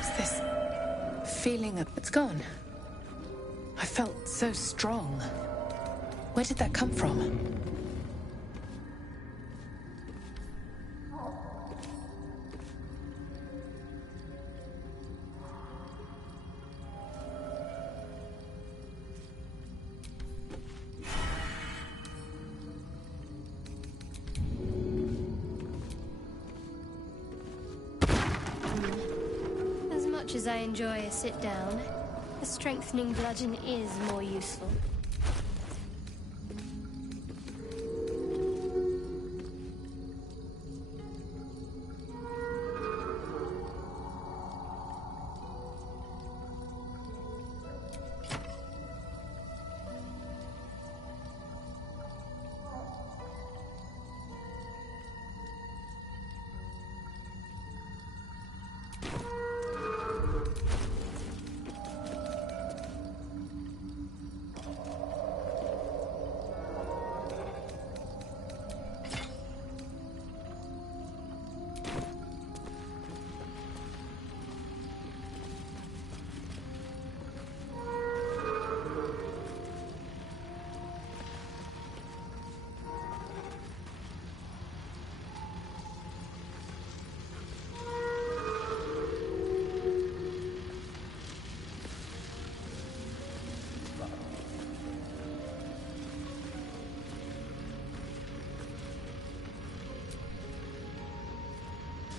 What's this feeling of... It's gone. I felt so strong. Where did that come from? As much as I enjoy a sit-down, a strengthening bludgeon is more useful.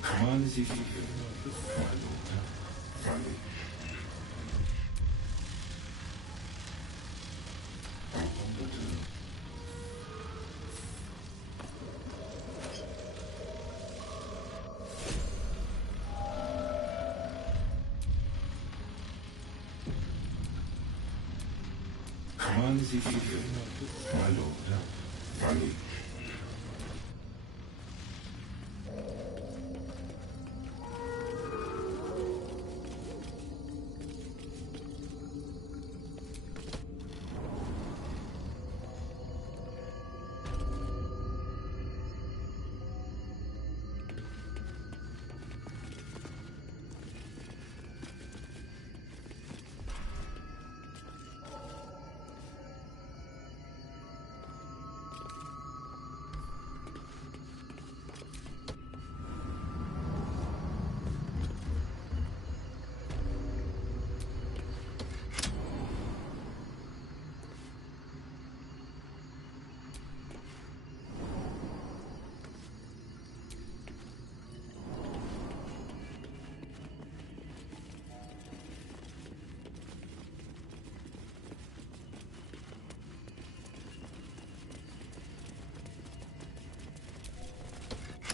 Command is easy here. My daughter, Fanny. Command is easy here. My daughter, Fanny.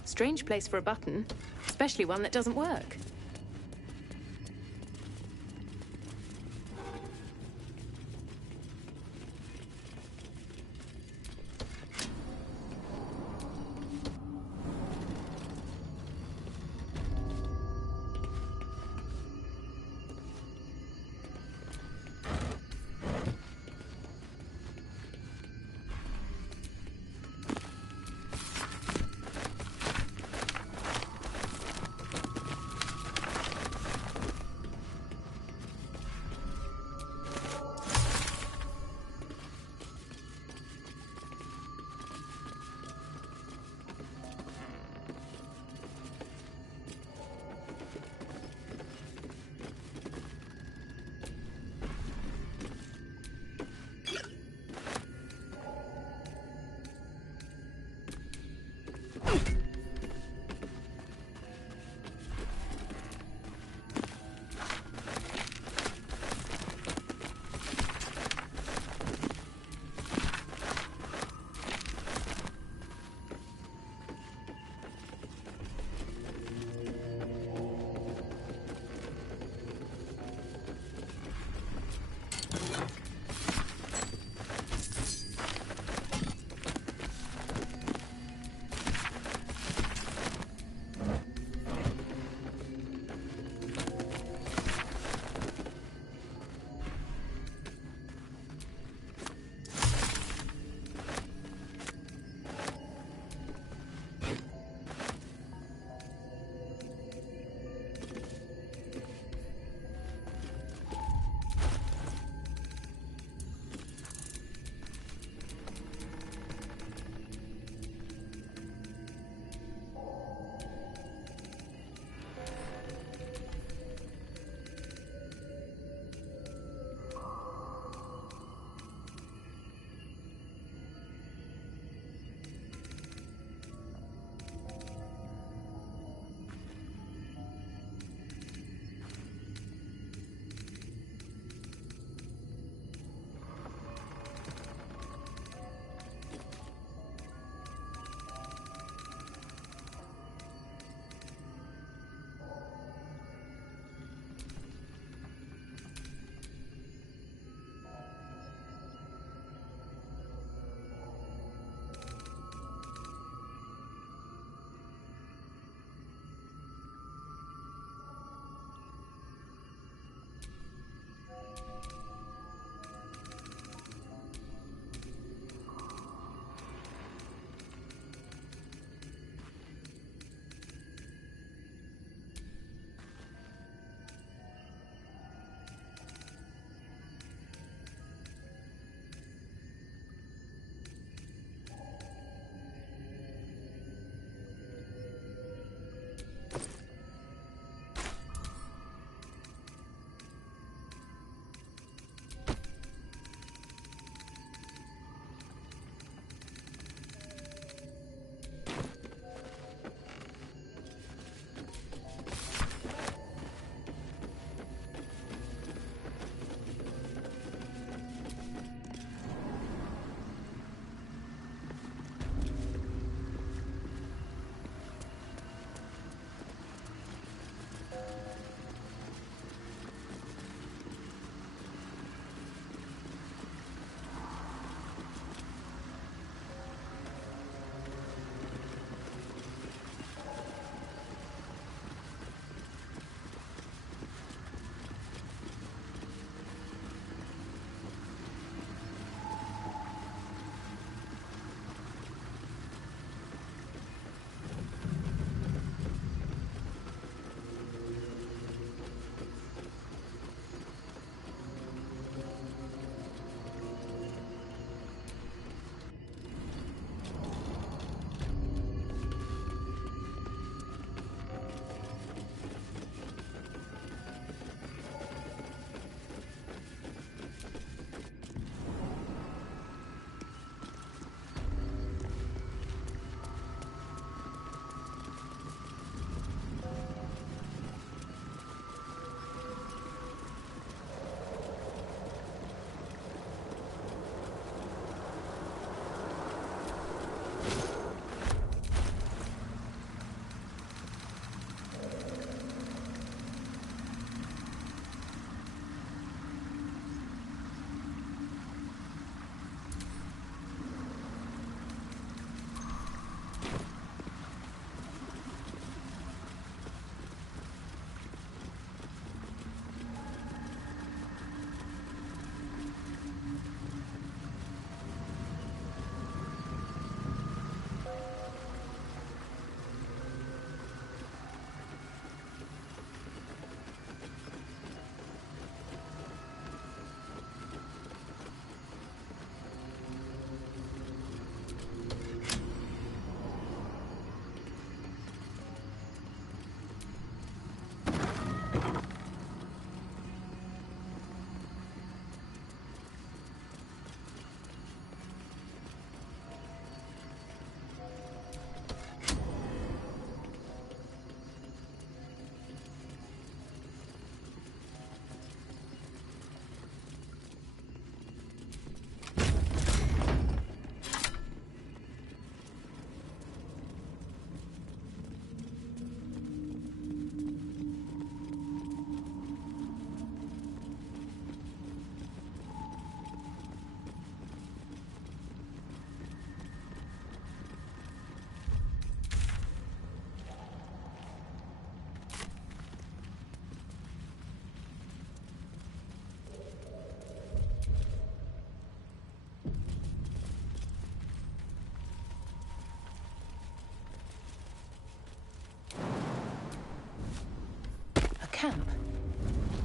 Strange place for a button, especially one that doesn't work.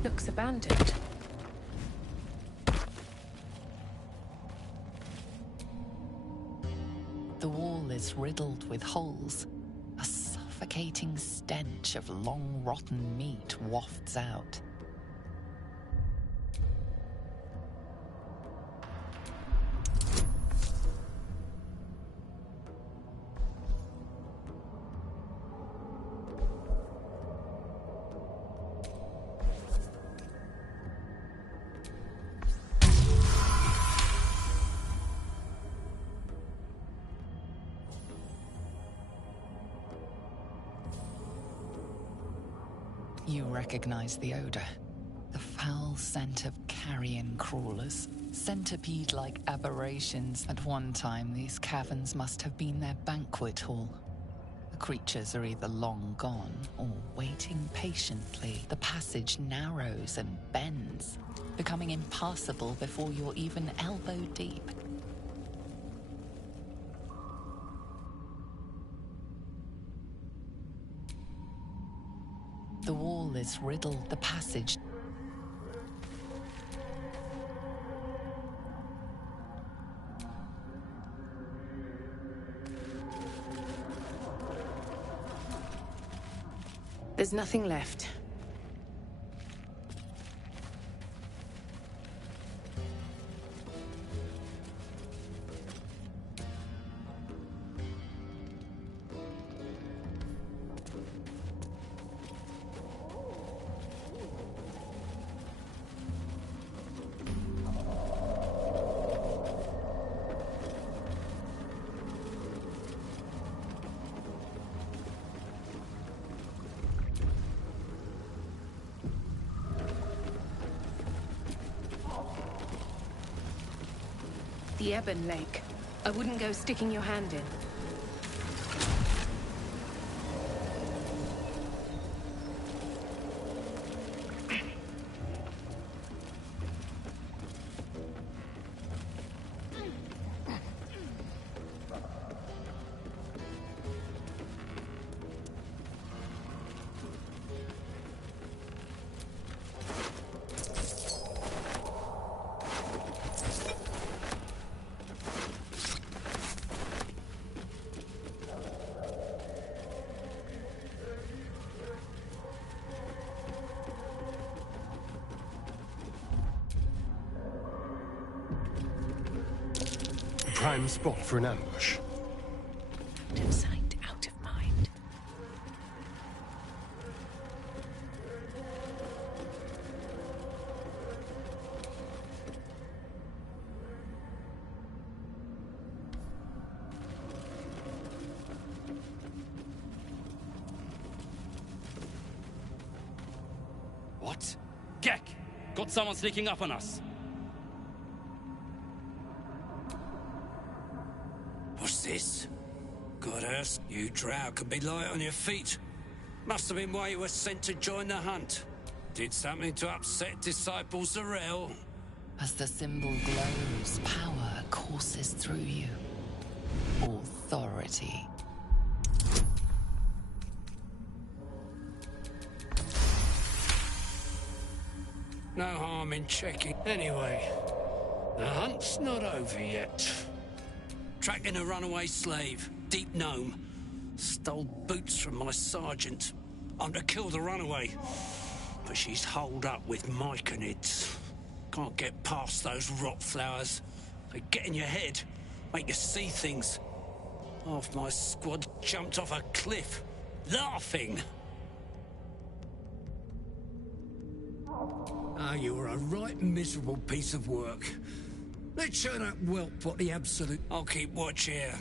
Looks abandoned. The wall is riddled with holes. A suffocating stench of long rotten meat wafts out. You recognize the odor. The foul scent of carrion crawlers. Centipede-like aberrations. At one time, these caverns must have been their banquet hall. The creatures are either long gone or waiting patiently. The passage narrows and bends, becoming impassable before you're even elbow deep. The wall is riddled, the passage. There's nothing left. The Ebon Lake. I wouldn't go sticking your hand in. Prime spot for an ambush. Out of sight, out of mind. What? Gek! Got someone sneaking up on us. What's this? God, Earth, you Drow could be light on your feet. Must have been why you were sent to join the hunt. Did something to upset Disciple Sorcerer. As the symbol glows, power courses through you. Authority. No harm in checking. Anyway, the hunt's not over yet. Tracking a runaway slave, Deep Gnome. Stole boots from my sergeant. I'm to kill the runaway. But she's holed up with myconids. Can't get past those rot flowers. They get in your head, make you see things. Half my squad jumped off a cliff, laughing. Ah, you were a right miserable piece of work. Let's show that whelp what the absolute... I'll keep watch here.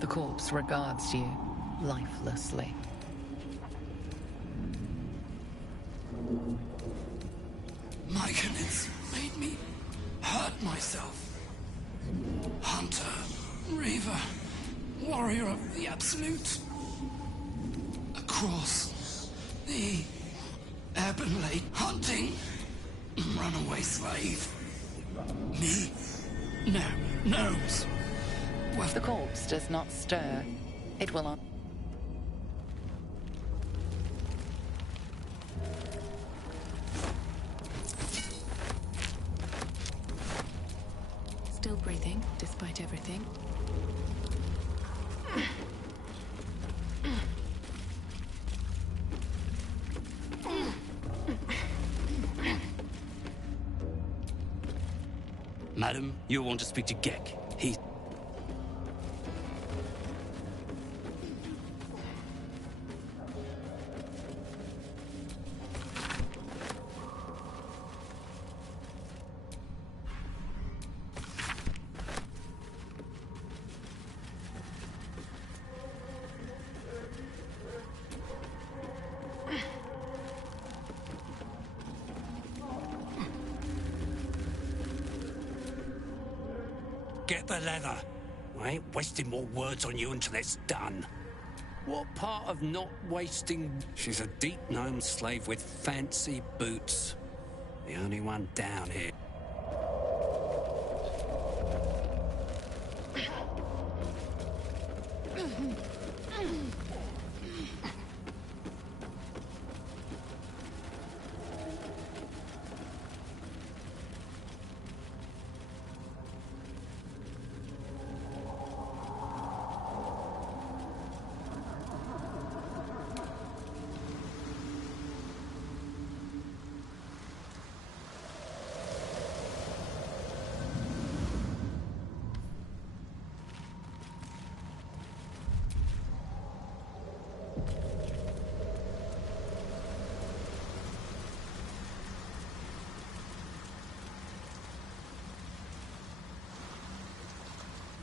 The corpse regards you lifelessly. Myconid's made me hurt myself. Hunter, Reaver, warrior of the Absolute. Across the Ebonlake, hunting runaway slave. Me? No, gnomes. Well, The corpse does not stir. It will not. Still breathing, despite everything. Madam, you want to speak to Gek. He... Get the leather. I ain't wasting more words on you until it's done. What part of not wasting... She's a deep gnome slave with fancy boots. The only one down here.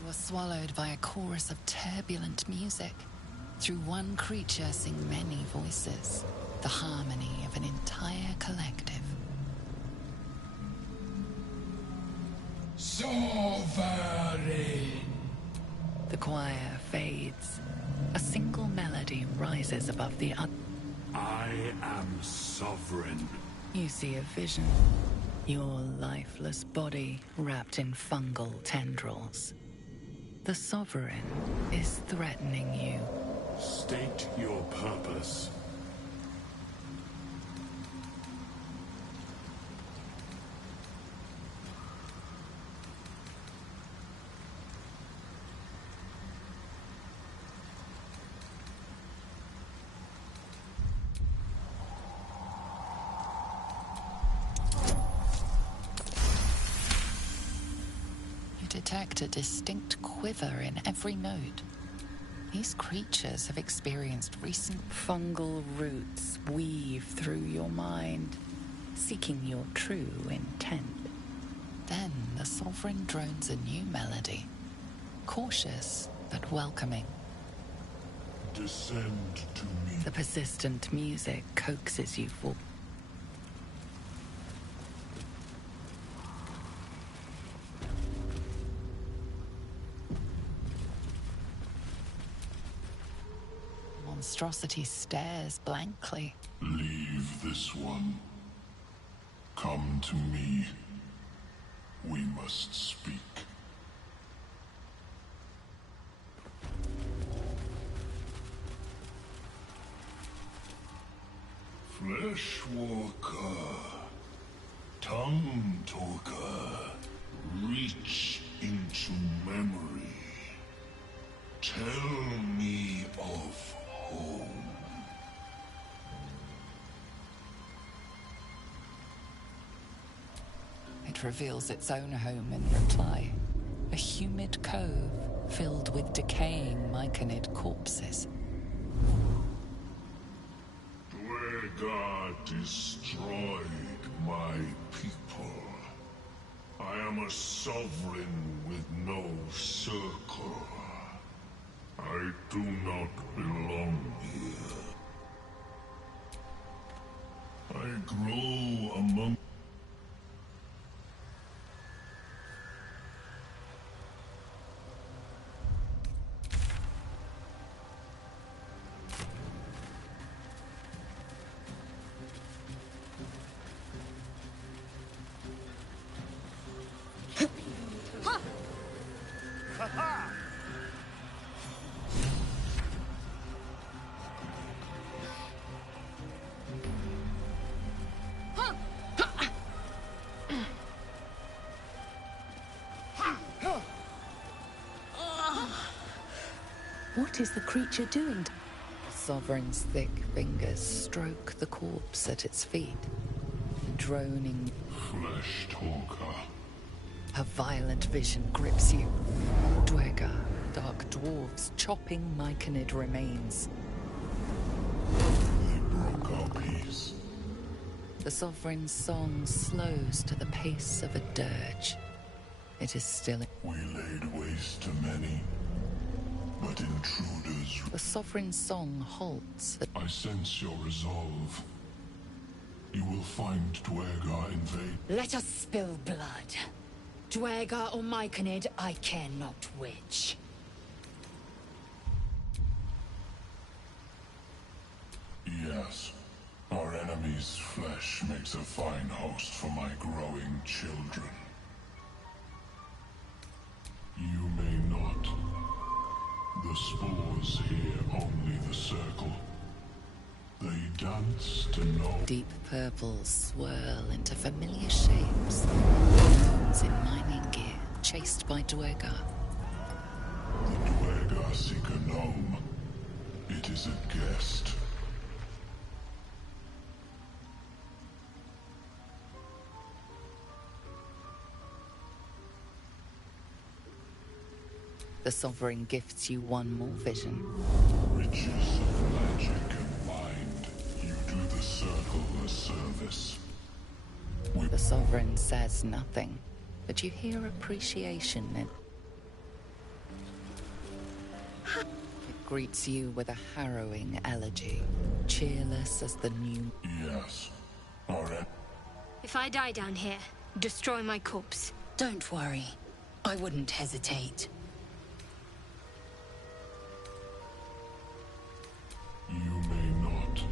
Was swallowed by a chorus of turbulent music. Through one creature sing many voices, the harmony of an entire collective. Sovereign! The choir fades. A single melody rises above the other. I am sovereign. You see a vision. Your lifeless body wrapped in fungal tendrils. The Sovereign is threatening you. State your purpose. Detect a distinct quiver in every note. These creatures have experienced recent fungal roots weave through your mind, seeking your true intent. Then the Sovereign drones a new melody, cautious but welcoming. Descend to me. The persistent music coaxes you forward. Monstrosity stares blankly. Leave this one. Come to me. We must speak. Fleshwalker, tongue talker, reach into memory. Tell me of home. It reveals its own home in reply. A humid cove filled with decaying myconid corpses. Dwegar destroyed my people. I am a sovereign with no circle. I do not belong here. I grow among... What is the creature doing? The Sovereign's thick fingers stroke the corpse at its feet, droning. Flesh talker. A violent vision grips you. Dwergar, dark dwarves chopping Myconid remains. They broke our peace. The Sovereign's song slows to the pace of a dirge. It is still. We laid waste to many, but intruders... The Sovereign's song halts. I sense your resolve. You will find Dwergar invade. Let us spill blood. Dwergar or Myconid, I care not which. Yes. Our enemy's flesh makes a fine host for my growing children. You may not. The spores hear only the circle. They dance to know. Deep purples swirl into familiar shapes. Gnomes in mining gear, chased by Dwergar. The Dwergar seek a gnome. It is a guest. The Sovereign gifts you one more vision. Riches of magic and mind. You do the circle a service. The Sovereign says nothing, but you hear appreciation in it. Greets you with a harrowing elegy, cheerless as the new... Yes. Alright. If I die down here, destroy my corpse. Don't worry. I wouldn't hesitate. You may not.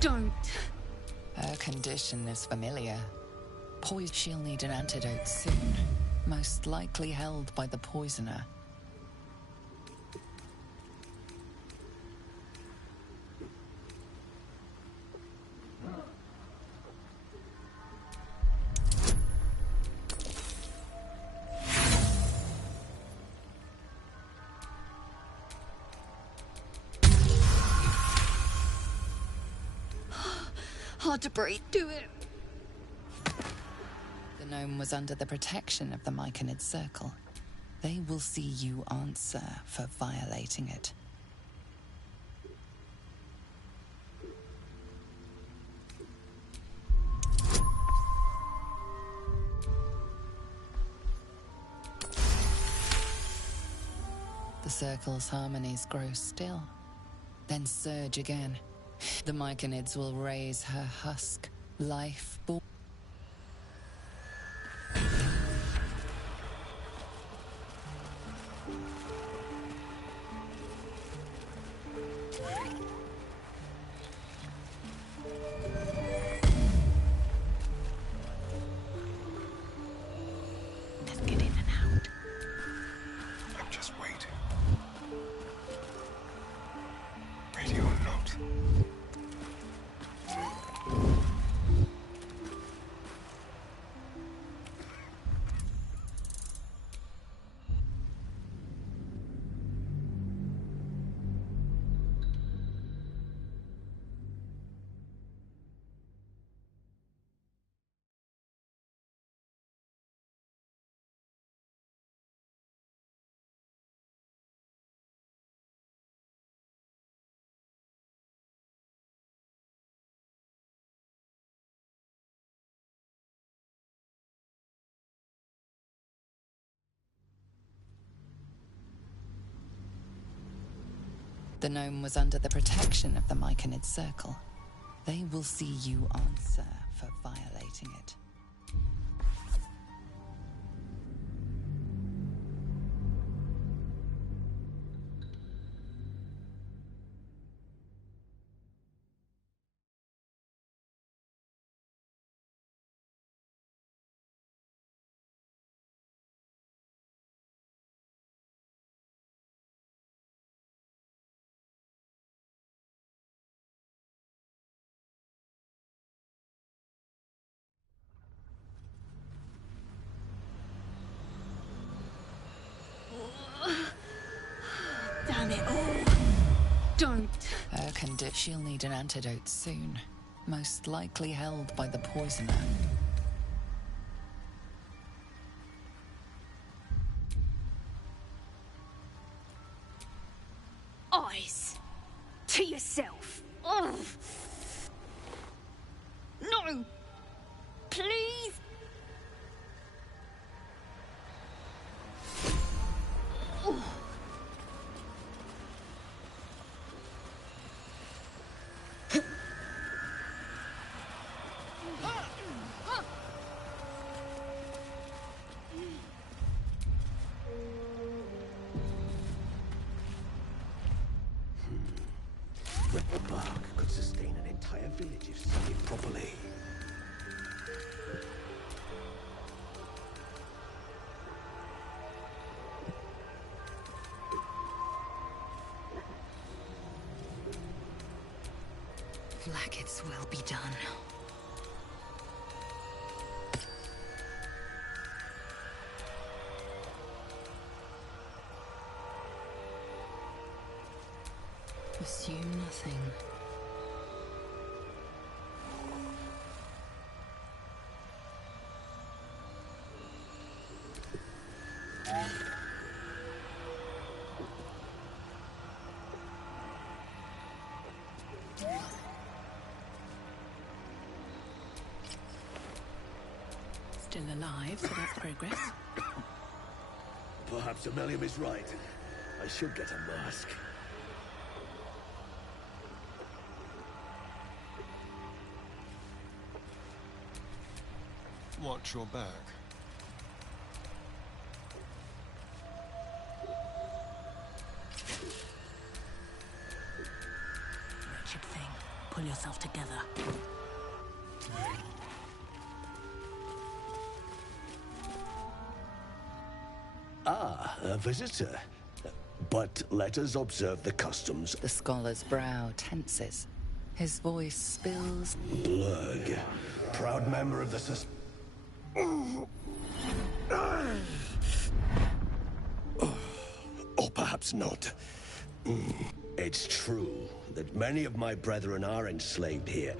Don't. Her condition is familiar. She'll need an antidote soon, most likely held by the poisoner. Hard to breathe. Do it. The gnome was under the protection of the Myconid Circle. They will see you answer for violating it. The Circle's harmonies grow still, then surge again. The Myconids will raise her husk, life born. Let's get in and out. I'm just waiting. Ready or not. The gnome was under the protection of the Myconid Circle. They will see you answer for violating it. Damn it all. Don't. She'll need an antidote soon. Most likely held by the poisoner. Eyes. To yourself. Ugh. No. Please. Red bark could sustain an entire village if studied properly. Blackets will be done. Assume nothing. Still alive, so that's progress. Perhaps Amelia is right. I should get a mask. Watch your back. Wretched thing. Pull yourself together. Ah, a visitor. But let us observe the customs. The scholar's brow tenses. His voice spills. Blurg, proud member of the or perhaps not. It's true that many of my brethren are enslaved here.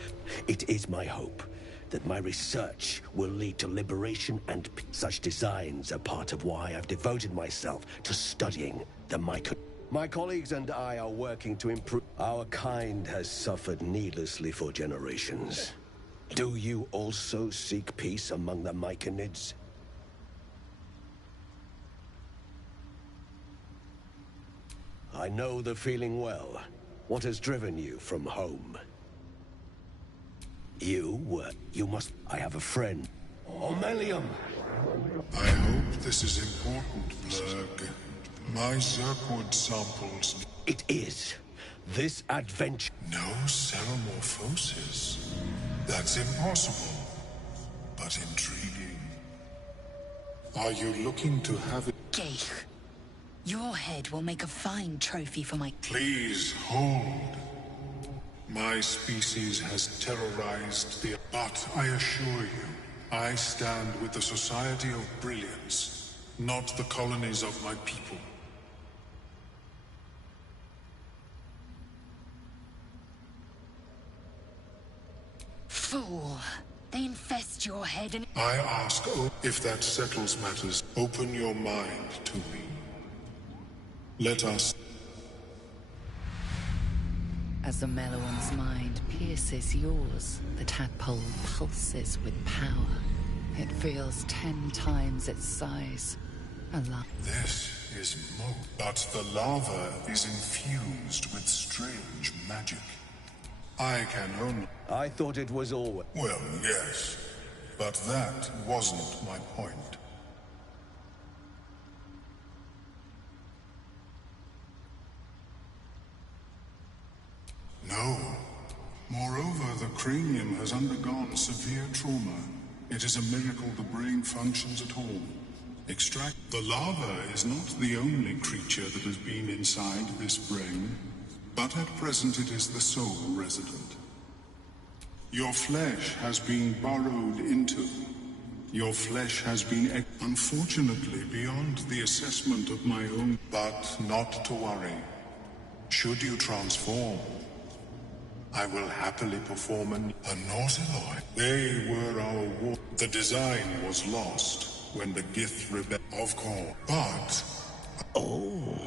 It is my hope that my research will lead to liberation and such designs are part of why I've devoted myself to studying the Myconid. My colleagues and I are working to improve. Our kind has suffered needlessly for generations. Do you also seek peace among the Myconids? I know the feeling well. What has driven you from home? You must... I have a friend. Omelium! I hope this is important, Blurg. My Zerkwood samples... It is. This adventure... No ceramorphosis. That's impossible, but intriguing. Are you looking to have it... Geich, your head will make a fine trophy for my... Please, hold. My species has terrorized the... But I assure you, I stand with the Society of Brilliance, not the colonies of my people. Fool. They infest your head and... I ask, if that settles matters, open your mind to me. Let us... As the Meloan's mind pierces yours, the tadpole pulses with power. It feels 10 times its size. Allah. This is Mo. But the lava is infused with strange magic. I can only... I thought it was always... Well, yes. But that wasn't my point. No. Moreover, the cranium has undergone severe trauma. It is a miracle the brain functions at all. Extract... The lava is not the only creature that has been inside this brain, but at present it is the sole resident. Your flesh has been burrowed into. Your flesh has been, unfortunately, beyond the assessment of my own. But not to worry. Should you transform, I will happily perform a Nautiloid. They were our war. The design was lost when the Gith rebelled, of course. But... Oh...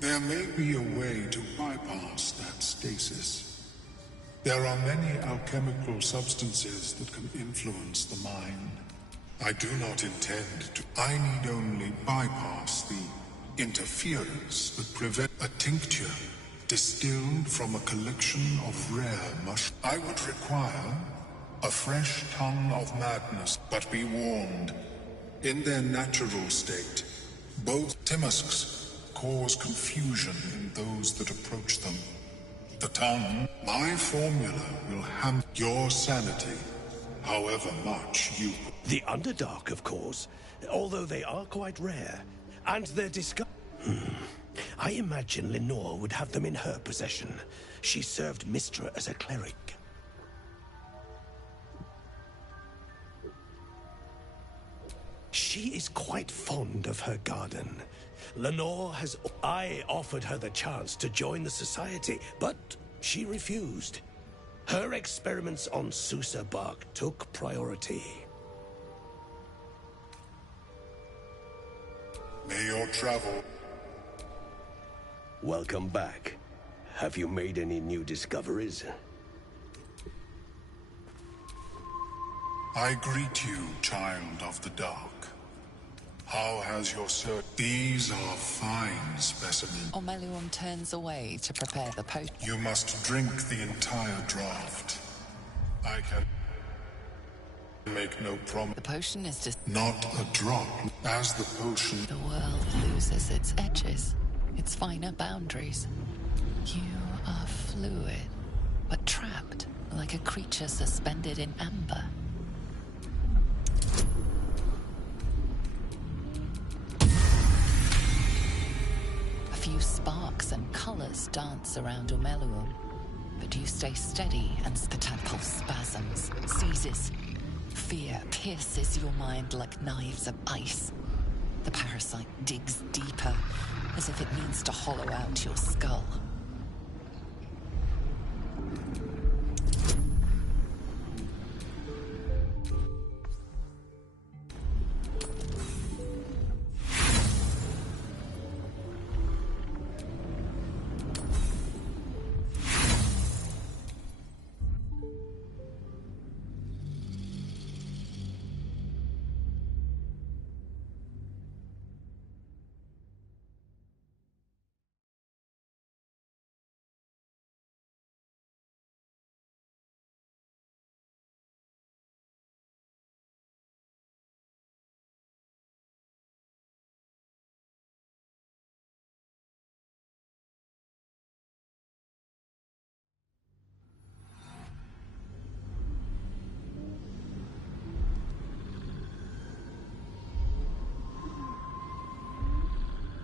There may be a way to bypass that stasis. There are many alchemical substances that can influence the mind. I do not intend to. I need only bypass the interference that prevents a tincture distilled from a collection of rare mushrooms. I would require a fresh ton of madness, but be warned, in their natural state, both Timusks cause confusion in those that approach them. The tongue, my formula will hamper your sanity, however much you... The Underdark, of course, although they are quite rare, and they're I imagine Lenore would have them in her possession. She served Mystra as a cleric. She is quite fond of her garden. Lenore has... I offered her the chance to join the Society, but she refused. Her experiments on Susa bark took priority. May your travel... Welcome back. Have you made any new discoveries? I greet you, child of the dark. How has your search... These are fine specimens. Omeluum turns away to prepare the potion. You must drink the entire draft. I can make no promise. The potion is just... Not a drop. As the potion... The world loses its edges, its finer boundaries. You are fluid, but trapped, like a creature suspended in amber. A few sparks and colors dance around Omeluum, but you stay steady and the tadpole spasms, seizes. Fear pierces your mind like knives of ice. The parasite digs deeper, as if it means to hollow out your skull.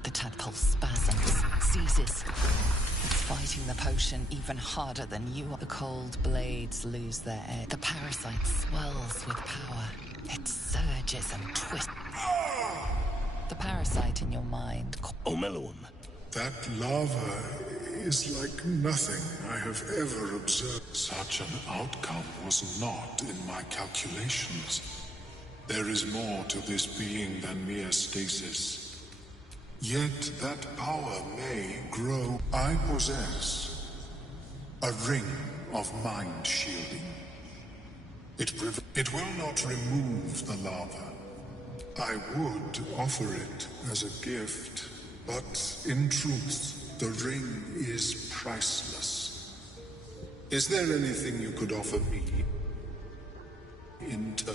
The tadpole spasms, seizes. It's fighting the potion even harder than you are. The cold blades lose their edge. The parasite swells with power. It surges and twists. The parasite in your mind... Omeluum. That lava is like nothing I have ever observed. Such an outcome was not in my calculations. There is more to this being than mere stasis. Yet that power may grow. I possess a ring of mind shielding. It will not remove the lava, I would offer it as a gift, but in truth, the ring is priceless. Is there anything you could offer me in turn?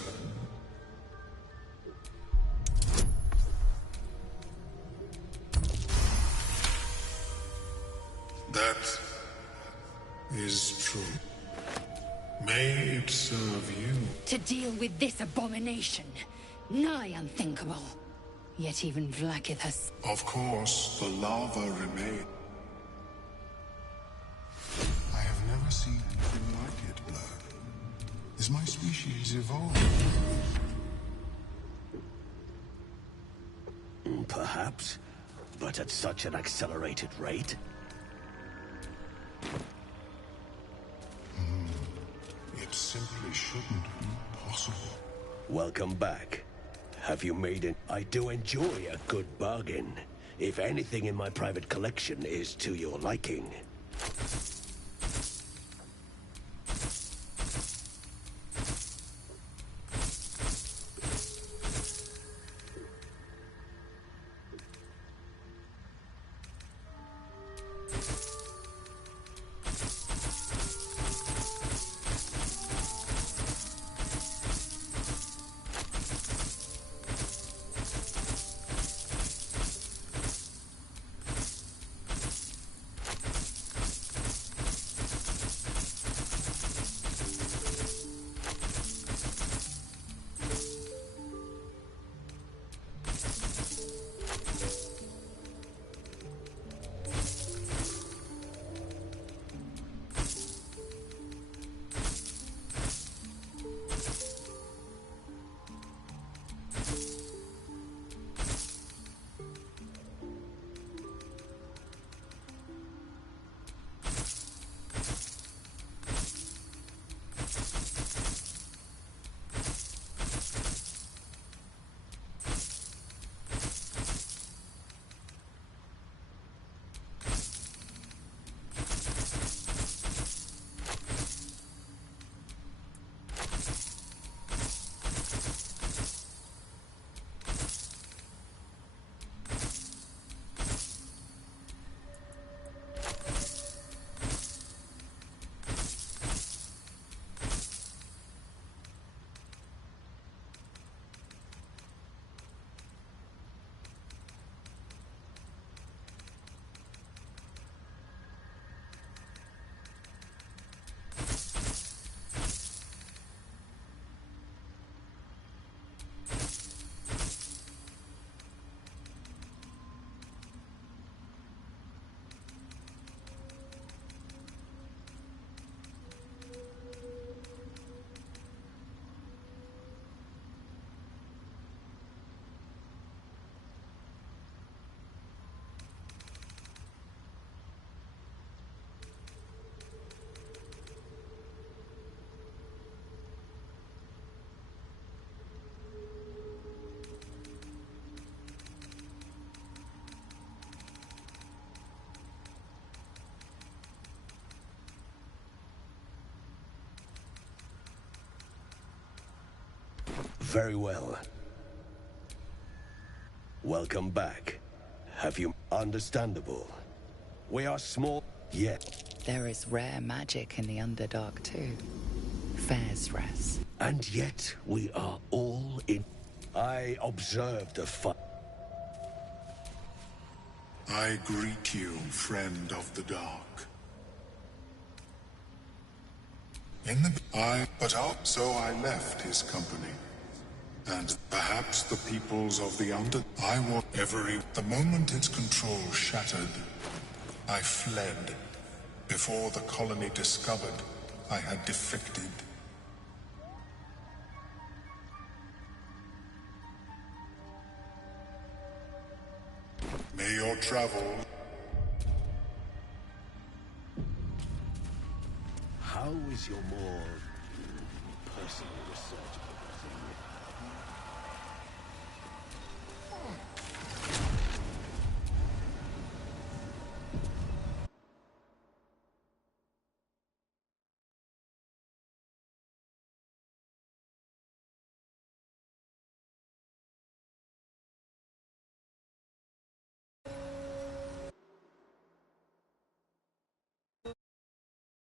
That is true. May it serve you. To deal with this abomination, nigh unthinkable. Yet even Vlaakith has... Of course, the lava remains. I have never seen anything like it, Blur. Is my species evolving? Perhaps, but at such an accelerated rate. It simply shouldn't be possible. Welcome back. Have you made it? I do enjoy a good bargain. If anything in my private collection is to your liking. Very well. Welcome back. Have you... Understandable. We are small, yet... There is rare magic in the Underdark too. Fair's rest. And yet we are all in... I observed the fight. I greet you, friend of the dark. So I left his company. And perhaps the peoples of the the moment its control shattered, I fled. Before the colony discovered I had defected. May your travel... How is your more personal